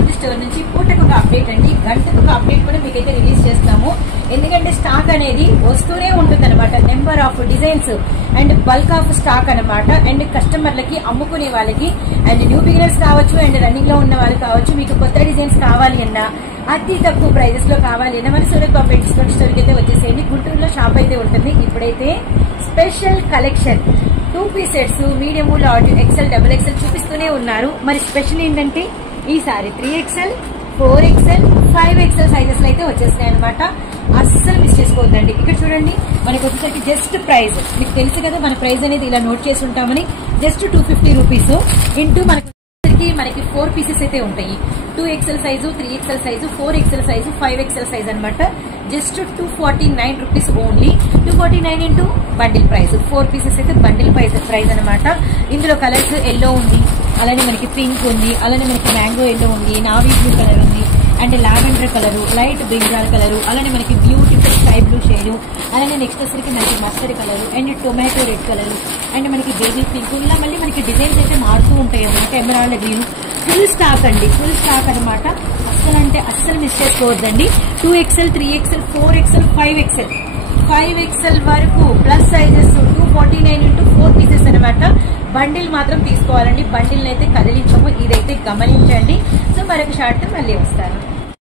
Revathi store నుంచి పూటకు ఒక అప్డేట్ అండి, గంటకు ఒక అప్డేట్ కూడా మీకైతే రిలీజ్ చేస్తాము. ఎందుకంటే స్టాక్ అనేది వస్తూనే ఉంటుంది అనమాట. Number of designs and bulk of stock అనమాట. అండ్ కస్టమర్లకి, అమ్ముకునే వాళ్ళకి, అండ్ న్యూ బిగినర్స్ కావచ్చు, అండ్ రన్నింగ్ లో ఉన్న వాళ్ళు కావచ్చు, మీకు కొత్త డిజైన్స్ కావాలి అన్నా, అతి తక్కువ ప్రైజెస్ లో కావాలి అన్నా మన సూరత్ కాంప్లెక్స్ డిస్కౌంట్ స్టోర్ కి అయితే వచ్చేసేయండి. గుంటూరులో షాప్ అయితే ఉంటుంది. ఇప్పుడైతే special collection 2 piece sets, medium, large, XL, double XL చూపిస్తూనే ఉన్నారు. మరి స్పెషల్ ఏంటంటే ఈసారి 3XL, 4XL, 5XL సైజెస్ లో అయితే వచ్చేసినాయి అనమాట. అస్సలు మిస్ చేసుకోవద్దండి. ఇక్కడ చూడండి, మనకి వచ్చేసరికి జస్ట్ ప్రైస్ మీకు తెలుసు కదా, మన ప్రైస్ అనేది ఇలా నోట్ చేసి ఉంటామని. జస్ట్ 250 రూపీస్ ఇంటూ మనకి 4 పీసెస్ అయితే ఉంటాయి. 2XL size, 3XL size, 4XL size, 5XL size అనమాట. Just 249 rupees only. 249 into bundle price. 4 pieces అయితే బండిల్ ప్రైస్ అనమాట. ఇందులో కలర్స్ ఎల్లో ఉంది, అలానే మనకి పింక్ ఉంది, అలానే మనకి మ్యాంగో ఎల్లో ఉంది, నావీ బ్లూ కలర్ ఉంది, and lavender colour, light brinjal colour, అలానే మనకి బ్యూటిఫుల్ స్కై బ్లూ షేడ్, అలానే నెక్స్ట్ వచ్చరికి మనకి mustard colour, and tomato red colour, and మనకి బేబీ పింక్, ఇలా మళ్ళీ మనకి డిజైన్స్ అయితే మారుతూ ఉంటాయి అనమాట. ఎమరాల్డ్ గ్రీన్, ఫుల్ స్టాక్ అండి, ఫుల్ స్టాక్ అనమాట. అస్సలు అంటే అస్సలు మిస్ చేసుకోవద్దండి. 2XL, 3XL, 4XL, 5XL వరకు ప్లస్ సైజెస్ 249 ఇంటూ 4 పీసెస్ అనమాట. బండిల్ మాత్రం తీసుకోవాలండి. బండిల్ అయితే కదిలించము, ఇదైతే గమనించండి. సో మరొక షార్ట్ మళ్ళీ వస్తాను.